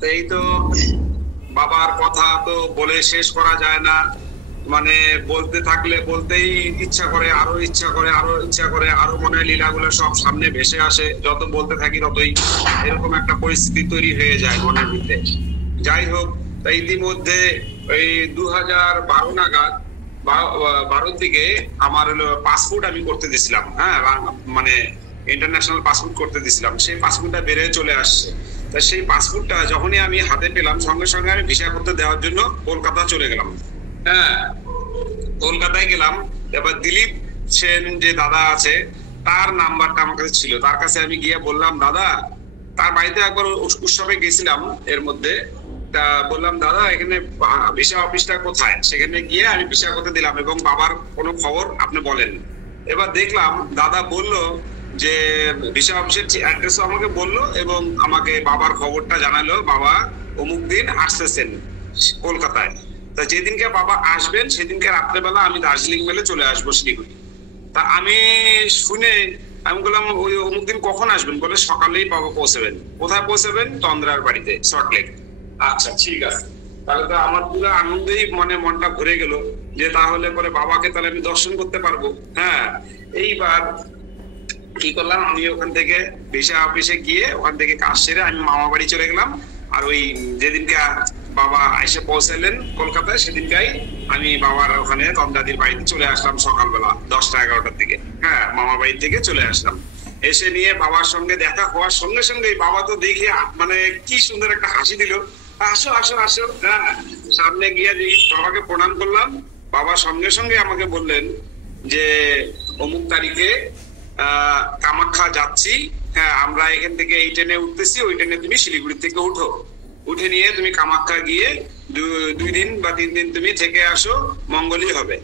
তো এই তো বাবার কথা তো বলে শেষ করা যায় না। মানে বলতে থাকলে বলতেই ইচ্ছা করে, আরো ইচ্ছা করে, আরো ইচ্ছা করে, আরো মনে হয় লীলাগুলো সব সামনে ভেসে আসে। যত বলতে থাকি ততই এরকম একটা পরিস্থিতি তৈরি হয়ে যায় মনের ভিতরে। যাই হোক, তাই ইতিমধ্যে ওই 2012 নাগাদ, 12 দিকে আমার হলো পাসপোর্ট আমি করতে দিছিলাম। হ্যাঁ, মানে ইন্টারন্যাশনাল পাসপোর্ট করতে দিছিলাম। সেই পাসপোর্টটা বেড়ে চলে আসছে। তা সেই পাসপোর্টটা যখনই আমি হাতে পেলাম, সঙ্গে সঙ্গে আমি ভিসা করতে দেওয়ার জন্য কলকাতা চলে গেলাম। হ্যাঁ, কলকাতায় গেলাম। এবার দিলীপ সেন যে দাদা আছে, তার নাম্বারটা আমার কাছে ছিল। তার কাছে আমি গিয়ে বললাম, দাদা, তার বাড়িতে একবার উৎসবে গেছিলাম এর মধ্যে। তা বললাম, দাদা এখানে ভিসা অফিসটা কোথায়? সেখানে গিয়ে আমি ভিসা করতে দিলাম এবং বাবার কোনো খবর আপনি বলেন। এবার দেখলাম দাদা বলল যে ভিসা অফিসের অ্যাড্রেসও আমাকে বললো এবং আমাকে বাবার খবরটা জানালো, বাবা অমুক দিন আসতেছেন কলকাতায়। তা যেদিনকে বাবা আসবেন সেদিনকে রাত্রেবেলা আমি দার্জিলিং মেলে চলে আসবো শিলিগুড়ি। তা আমি শুনে আমি বললাম, ওই অমুক দিন কখন আসবেন? বলে সকালেই বাবা পৌঁছাবেন। কোথায় পৌঁছাবেন? তন্দ্রার বাড়িতে, সল্টলেক। আচ্ছা, ঠিক আছে। তাহলে তো আমার পুরো আনন্দেই মানে মনটা ভরে গেল যে তাহলে পরে বাবাকে তাহলে আমি দর্শন করতে পারবো। হ্যাঁ, এইবার কি করলাম, আমি ওখান থেকে ভিসা অফিসে গিয়ে ওখান থেকে কাজ সেরে আমি মামা বাড়ি চলে গেলাম। আর ওই যেদিনকে বাবা এসে পৌঁছালেন কলকাতায়, সেদিনকাই আমি বাবার ওখানে তন্দাদির বাড়িতে চলে আসলাম সকালবেলা 10টা-11টার দিকে। হ্যাঁ, মামা বাড়ি থেকে চলে আসলাম। এসে নিয়ে বাবার সঙ্গে দেখা হওয়ার সঙ্গে সঙ্গে বাবা তো দেখে মানে কি সুন্দর একটা হাসি দিল। আসো আসো আসো। হ্যাঁ, সামনে গিয়ে বাবাকে প্রণাম করলাম। বাবা সঙ্গে সঙ্গে আমাকে বললেন যে অমুক তারিখে কামাখ্যা যাচ্ছি। হ্যাঁ, আমরা এখান থেকে এই ট্রেনে উঠতেছি, ওই ট্রেনে তুমি শিলিগুড়ি থেকে উঠো, উঠে নিয়ে তুমি কামাখ্যা গিয়ে 2 দিন বা 3 দিন তুমি থেকে আসো, মঙ্গলই হবে।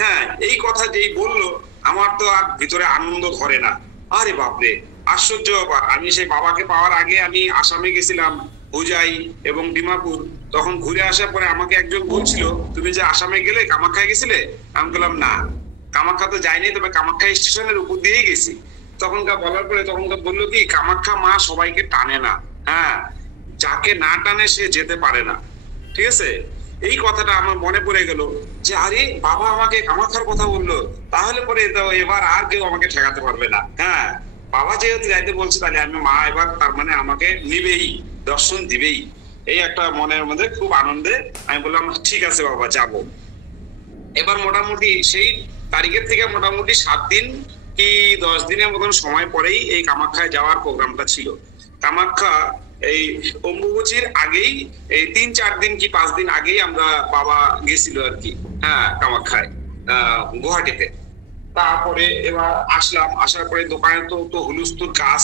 হ্যাঁ, এই কথা যেই বললো আমার তো আর ভিতরে আনন্দ ধরে না। আরে বাপরে, আশ্চর্য ব্যাপার! আমি সেই বাবাকে পাওয়ার আগে আমি আসামে গেছিলাম, হুজাই এবং ডিমাপুর। তখন ঘুরে আসার পরে আমাকে একজন বলছিল, তুমি যে আসামে গেলে কামাখ্যায় গেছিলে? আমি বললাম, না, কামাখ্যা তো যাইনি, তবে কামাখ্যা স্টেশনের উপর দিয়েই গেছি। তখনকার বলার পরে তখনকার বললো কি, কামাখ্যা মা সবাইকে টানে না। হ্যাঁ, যাকে না টানে সে যেতে পারে না। ঠিক আছে? এই কথাটা আমার মনে পড়ে গেল যে আরে বাবা আমাকে কামাখ্যার কথা বললো, তাহলে পরে এবার আর কেউ আমাকে ঠেকাতে পারবে না। হ্যাঁ, বাবা যেহেতু যাইতে বলছে, তাহলে আমি মা এবার তার মানে আমাকে নিবেই, দর্শন দিবেই। এই একটা মনের মধ্যে খুব আনন্দে আমি বললাম, ঠিক আছে বাবা, যাবো। এবার মোটামুটি সেই তারিখের থেকে মোটামুটি 7 দিন কি 10 দিনের মতন সময় পরেই এই কামাখ্যায় যাওয়ার প্রোগ্রামটা ছিল। কামাখ্যা এই অম্বুবাচীর আগেই, এই 3-4 দিন কি 5 দিন আগেই আমরা বাবা গেছিল আর কি। হ্যাঁ, কামাখ্যায় গুয়াহাটিতে। তারপরে এবার আসলাম, আসার পরে দোকানে তো তো হুলস্থুল কাজ।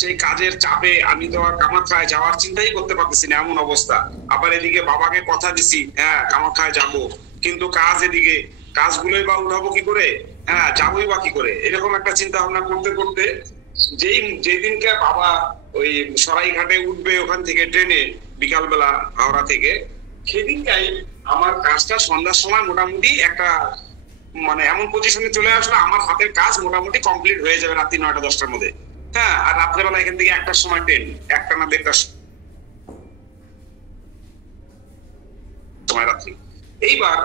সেই কাজের চাপে আমি তো আর কামাখ্যায় যাওয়ার চিন্তাই করতে পারতেছি না, এমন অবস্থা। আবার এদিকে বাবাকে কথা দিছি, হ্যাঁ কামাখ্যায় যাব, কিন্তু কাজ এদিকে, কাজগুলোই বা উঠাবো কি করে? হ্যাঁ, যাবোই বা কি করে? এরকম একটা চিন্তা ভাবনা করতে করতে যেদিনকে বাবা ওই সরাইঘাটে উঠবে ওখান থেকে ট্রেনে বিকালবেলা হাওড়া থেকে, সেদিনটাই আমার কাজটা সন্ধ্যার সময় মোটামুটি একটা মানে এমন পজিশনে চলে আসলো, আমার হাতের কাজ মোটামুটি কমপ্লিট হয়ে যাবে রাত্রি 9টা-10টার মধ্যে। হ্যাঁ, আর রাত্রেবেলা এখান থেকে 1টার সময় ট্রেন, 1টা না 1:30টার সময় রাত্রি। এইবার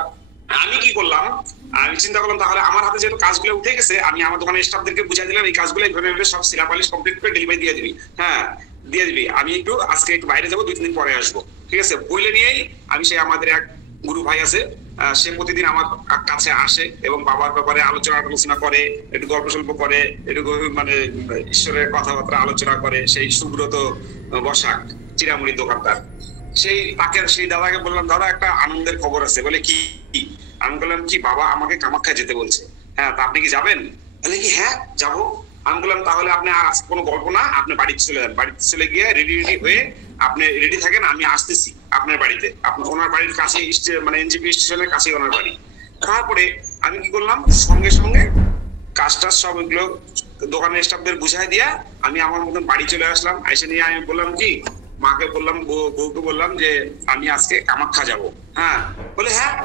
আমি কি করলাম, আমি চিন্তা করলাম তাহলে আমার হাতে যেহেতু কাজগুলো উঠে গেছে, আমি আমার দোকানের স্টাফদেরকে বুঝাই দিলাম এই কাজগুলো এইভাবে সব সিলাপালিশ কমপ্লিট করে ডেলিভারি দিয়ে দিবি। হ্যাঁ, দিয়ে দিবি, আমি একটু আজকে একটু বাইরে যাবো, 2-3 দিন পরে আসবো। ঠিক আছে? বলে নিয়েই আমি সেই আমাদের এক গুরু ভাই আছে, সে প্রতিদিন আমার কাছে আসে এবং বাবার ব্যাপারে আলোচনা করে, একটু গল্প সল্প করে, একটু মানে ঈশ্বরের কথাবার্তা আলোচনা করে। সেই সুব্রত বসাক, চিরামুড়ির দোকানদার, সেই দাদাকে বললাম, দাদা একটা আনন্দের খবর আছে। বলে কি? আমি বললাম কি, বাবা আমাকে কামাখ্যা যেতে বলছে। হ্যাঁ, তা আপনি কি যাবেন? বলে কি, হ্যাঁ যাবো। আমি বললাম, তাহলে আপনি আজ কোনো গল্প না, আপনি বাড়িতে চলে যান। বাড়িতে চলে গিয়ে রেডি হয়ে আপনি রেডি থাকেন, আমি আসতেছি আপনার বাড়িতে। ওনার বাড়ির কাছে, মানে এনজিপি স্টেশনের কাছে ওনার বাড়ি। তারপরে আমি কি করলাম, সঙ্গে সঙ্গে কাজটা সব এগুলো দোকানের স্টাফদের বুঝাই দিয়া আমি আমার মতন বাড়ি চলে আসলাম। এসে নিয়ে আমি বললাম কি, মাকে বললাম, বউকে বললাম যে আমি আজকে কামাখ্যা যাব। হ্যাঁ, বলে হ্যাঁ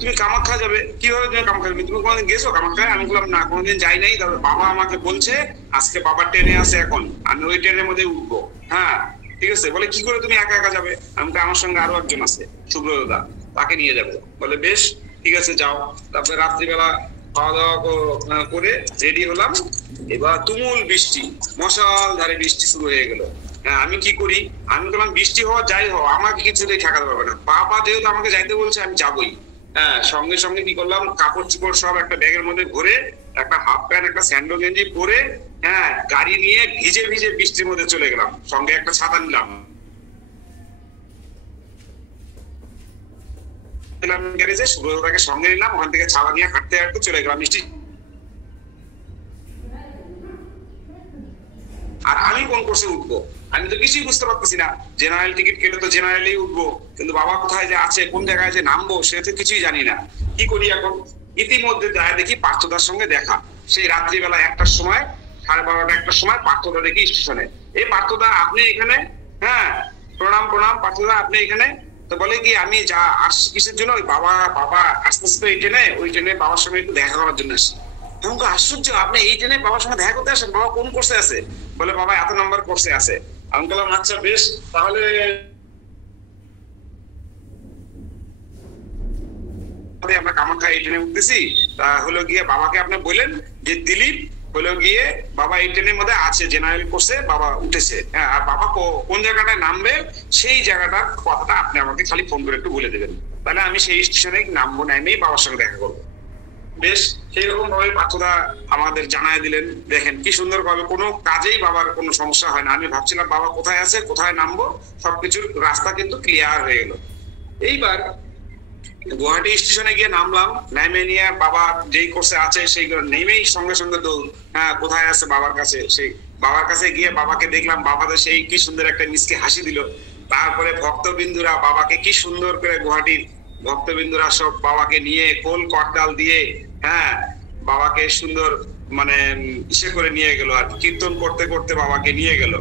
তুমি কামাখ্যা যাবে? কিভাবে তুমি কামাখ্যা যাবে? তুমি কোনোদিন গেছো কামাখ্যায়? আমি বললাম না, কোনোদিন যাই নাই। তবে বাবা আমাকে বলছে আজকে বাবার ট্রেনে আছে, এখন আমি ওই ট্রেনের মধ্যে উঠবো। হ্যাঁ, ঠিক আছে, বলে কি করে তুমি একা একা যাবে? আমাকে আমার সঙ্গে আরো একজন আছে সুব্রতদা, তাকে নিয়ে যাবো। বলে বেশ ঠিক আছে যাও। তারপরে রাত্রিবেলা খাওয়া দাওয়া করে রেডি হলাম। এবার তুমুল বৃষ্টি, মশাল ধারে বৃষ্টি শুরু হয়ে গেল। হ্যাঁ, আমি কি করি, আমি বললাম বৃষ্টি হওয়া যাই হোক আমাকে কিছুতেই ঠেকাতে পারবে না, বাবা যেহেতু আমাকে যাইতে বলছে আমি যাবোই। হ্যাঁ, সঙ্গে সঙ্গে কি করলাম, কাপড় চোপড় সব একটা ব্যাগের মধ্যে ভরে, একটা হাফ প্যান্ট একটা স্যান্ডো গেঞ্জি পরে, হ্যাঁ গাড়ি নিয়ে ভিজে ভিজে বৃষ্টির মধ্যে চলে গেলাম। সঙ্গে একটা ছাতা নিলাম, গ্যারেজে সুব্রতটাকে সঙ্গে নিলাম, ওখান থেকে ছাতা নিয়ে হাঁটতে হাঁটতে চলে গেলাম বৃষ্টি। আর আমি কোন কোর্সে উঠবো আমি তো কিছুই বুঝতে পারতেছি না। জেনারেল টিকিট কেটে তো জেনারেলেই উঠবো, কিন্তু বাবা কোথায় যে আছে, কোন জায়গায় যে নামবো সে তো কিছুই জানি না। কি করি এখন? ইতিমধ্যে যায় দেখি পার্থদার সঙ্গে দেখা, সেই রাত্রিবেলা 1টার সময়, 12:30 1টার সময় পার্থদা দেখি স্টেশনে। এই পার্থদা আপনি এখানে? হ্যাঁ, প্রণাম প্রণাম পার্থদা, আপনি এখানে? তো বলে কি আমি যা আসছি কিসের জন্য, ওই বাবা আস্তে আস্তে এই ট্রেনে, ওই ট্রেনে বাবার সঙ্গে একটু দেখা করার জন্য আসি। আমাকে আশ্চর্য, আপনি এই ট্রেনে বাবার সঙ্গে দেখা করতে আসেন? বাবা কোন কোর্সে আছে? বলে বাবা এত নাম্বার কোর্সে আছে। আমি বললাম আচ্ছা বেশ, তাহলে আমরা কামাখ্যা এই ট্রেনে উঠতেছি। তা হলো গিয়ে বাবাকে আপনি বললেন যে দিলীপ হলো গিয়ে বাবা এই ট্রেনের মধ্যে আছে, জেনারেল কোর্সে বাবা উঠেছে। হ্যাঁ, আর বাবা কোন জায়গাটায় নামবে সেই জায়গাটার কথাটা আপনি আমাকে খালি ফোন করে একটু বলে দেবেন, তাহলে আমি সেই স্টেশনে নামবো, নেমেই বাবার সঙ্গে দেখা করবো। বেশ সেইরকম ভাবে পার্থদা আমাদের জানায় দিলেন। দেখেন কি সুন্দর ভাবে, কোনো কাজেই বাবার কোনো সমস্যা হয় না। আমি ভাবছিলাম বাবা কোথায় আছে, কোথায় নামবো, সবকিছুর রাস্তা কিন্তু ক্লিয়ার হয়ে গেল। এইবার গুয়াহাটি স্টেশনে গিয়ে নামলাম, নেমে নিয়ে বাবা যেই কোর্সে আছে সেই নেমেই সঙ্গে সঙ্গে দৌড়। হ্যাঁ, কোথায় আছে বাবার কাছে, সেই বাবার কাছে গিয়ে বাবাকে দেখলাম, বাবাদের সেই কি সুন্দর একটা মিসকে হাসি দিল। তারপরে ভক্তবিন্দুরা বাবাকে কি সুন্দর করে, গুয়াহাটির ভক্তবিন্দুরা সব বাবাকে নিয়ে কোল করতাল দিয়ে, হ্যাঁ বাবাকে সুন্দর মানে ইসে করে নিয়ে গেল, আর কীর্তন করতে করতে বাবাকে নিয়ে গেল।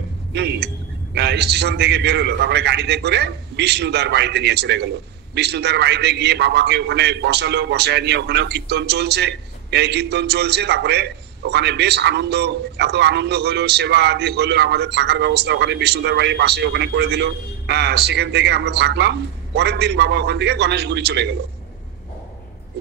স্টেশন থেকে বের হলো, তারপরে গাড়িতে করে বিষ্ণুদার বাড়িতে নিয়ে চলে গেল। বিষ্ণুদার বাড়িতে গিয়ে বাবাকে ওখানে বসালো, বসায় নিয়ে ওখানেও কীর্তন চলছে, এই কীর্তন চলছে। তারপরে ওখানে বেশ আনন্দ, এত আনন্দ হলো, সেবা আদি হলো, আমাদের থাকার ব্যবস্থা ওখানে বিষ্ণুদার বাড়ির পাশে ওখানে করে দিল। হ্যাঁ, সেখান থেকে আমরা থাকলাম। পরের দিন বাবা ওখান থেকে গণেশগুড়ি চলে গেল।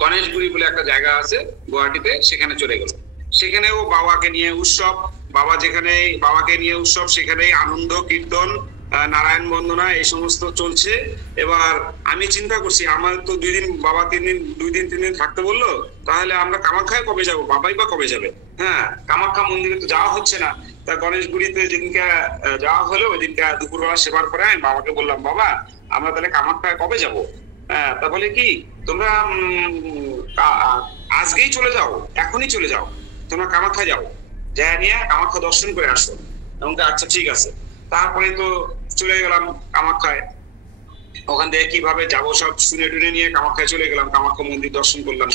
গণেশগুড়ি বলে একটা জায়গা আছে গুয়াহাটিতে, সেখানে চলে গেল। সেখানেও বাবাকে নিয়ে উৎসব, বাবা যেখানে বাবাকে নিয়ে উৎসব, সেখানেই আনন্দ, কীর্তন, নারায়ণ বন্দনা এই সমস্ত চলছে। এবার আমি চিন্তা করছি, আমার তো 2 দিন বাবা 2 দিন 3 দিন থাকতে বললো, তাহলে আমরা কামাখ্যায় কবে যাব, বাবাই বা কবে যাবে? হ্যাঁ, কামাখ্যা মন্দিরে তো যাওয়া হচ্ছে না। তা গণেশগুড়িতে যেদিনকে যাওয়া হলো, ওই দিনকে দুপুরবেলা সেবার পরে আমি বাবাকে বললাম, বাবা আমরা তাহলে কামাখ্যায় কবে যাব? হ্যাঁ, তা বলে কি তোমরা আজকেই চলে যাও, এখনই চলে যাও, তোমরা কামাখ্যা যাও, যা নিয়ে কামাখ্যা দর্শন করে আসো। এমনকি আচ্ছা ঠিক আছে। তারপরে তো চলে গেলাম কামাখ্যায়। ওখান থেকে কিভাবে যাবো সব শুনে টুনে নিয়ে কামাখ্যায় চলে গেলাম। কামাখ্যা মন্দির দর্শন করলাম,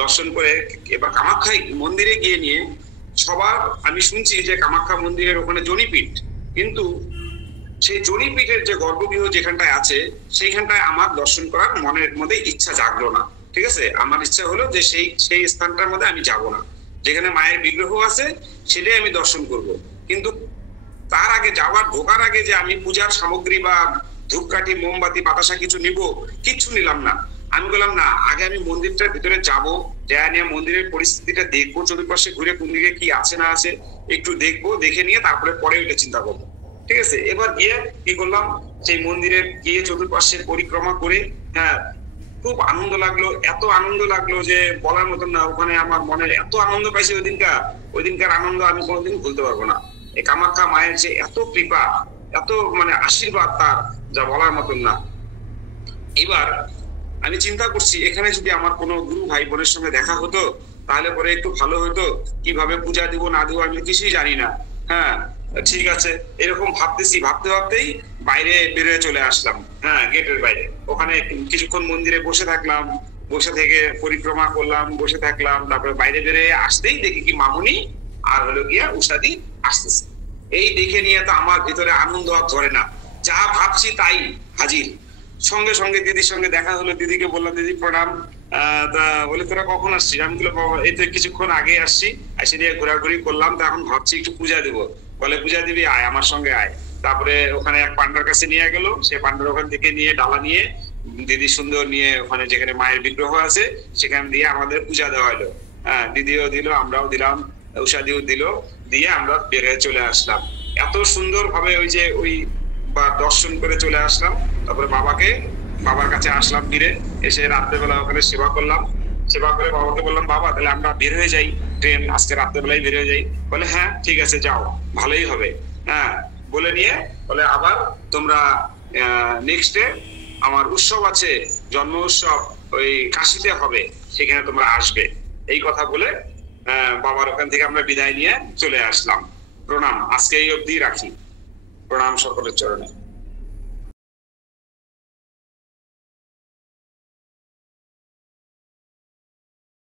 দর্শন করে এবার কামাখ্যায় মন্দিরে গিয়ে নিয়ে সবার, আমি শুনছি যে কামাখ্যা মন্দিরের ওখানে জনিপীঠ, কিন্তু সেই জনিপীঠের যে গর্ভগৃহ যেখানটায় আছে সেইখানটায় আমার দর্শন করার মনের মধ্যে ইচ্ছা জাগলো না। ঠিক আছে, আমার ইচ্ছা হলো যে সেই স্থানটার মধ্যে আমি যাব না, যেখানে মায়ের বিগ্রহ আছে সেটাই আমি দর্শন করব। কিন্তু তার আগে ঢোকার আগে যে আমি পূজার সামগ্রী বা ধূপকাঠি, মোমবাতি, বাতাসা কিছু নিব, কিচ্ছু নিলাম না। আমি বললাম না, আগে আমি মন্দিরটার ভিতরে যাব, যা নিয়ে মন্দিরের পরিস্থিতিটা দেখবো, চতুর্পাশে ঘুরে কোন দিকে কি আছে না আছে একটু দেখবো, দেখে নিয়ে তারপরে পরে ওইটা চিন্তা করবো। ঠিক আছে, এবার গিয়ে কি করলাম, সেই মন্দিরে গিয়ে চতুর্পাশে পরিক্রমা করে, হ্যাঁ খুব আনন্দ লাগলো, এত আনন্দ লাগলো যে বলার মতন না। ওখানে আমার মনে এত আনন্দ পাইছি ওই দিনকার আনন্দ আমি কোনোদিন ভুলতে পারবো না। এই কামাখ্যা মায়ের যে এত কৃপা, এত মানে আশীর্বাদ তার, যা বলার মতন না। এবার আমি চিন্তা করছি, এখানে যদি আমার কোনো গুরু ভাই বোনের সঙ্গে দেখা হতো তাহলে পরে একটু ভালো হতো। কিভাবে পূজা দিব না দিব আমি কিছুই জানি না। হ্যাঁ ঠিক আছে, এরকম ভাবতে ভাবতেই বাইরে বেরিয়ে চলে আসলাম। হ্যাঁ, গেটের বাইরে ওখানে কিছুক্ষণ মন্দিরে বসে থাকলাম, বসে থেকে পরিক্রমা করলাম, বসে থাকলাম। তারপরে বাইরে বেরিয়ে আসতেই দেখি কি মামুনি আর হলো গিয়া উষাদি আসতেছে। এই দেখে নিয়ে তো আমার ভিতরে আনন্দ আর ধরে না, যা ভাবছি তাই হাজির। সঙ্গে সঙ্গে দিদির সঙ্গে দেখা হলো, দিদিকে বললাম দিদি প্রণাম। তা বলে তোরা কখন আসছিস? আমি বললাম এই তো কিছুক্ষণ আগে আসছি, এসে নিয়ে ঘোরাঘুরি করলাম, তা এখন ভাবছি একটু পূজা দেবো। বলে পূজা দিবি, আয় আমার সঙ্গে আয়। তারপরে ওখানে এক পান্ডার কাছে নিয়ে গেল, সে পান্ডার ওখান থেকে নিয়ে ডালা নিয়ে দিদি সুন্দর নিয়ে ওখানে যেখানে মায়ের বিগ্রহ আছে সেখানে দিয়ে আমাদের পূজা দেওয়া হলো। হ্যাঁ, দিদিও দিল, আমরাও দিলাম, উষাদিও দিল, দিয়ে আমরা বেরিয়ে চলে আসলাম। এত সুন্দর ভাবে ওই যে ওই দর্শন করে চলে আসলাম। তারপরে বাবার কাছে আসলাম, ফিরে এসে রাত্রেবেলা ওখানে সেবা করলাম। সেবা করে বাবাকে বললাম, বাবা তাহলে আমরা বের হয়ে যাই, ট্রেন আজকে রাত্রেবেলায় বের হয়ে যাই। বলে হ্যাঁ ঠিক আছে যাও, ভালোই হবে। হ্যাঁ বলে নিয়ে বলে আবার তোমরা নেক্সট ডে আমার উৎসব আছে, জন্ম উৎসব ওই কাশিতে হবে, সেখানে তোমরা আসবে। এই কথা বলে বাবার ওখান থেকে আমরা বিদায় নিয়ে চলে আসলাম। প্রণাম, আজকে এই অবধি রাখি। প্রণাম সকলের চরণে।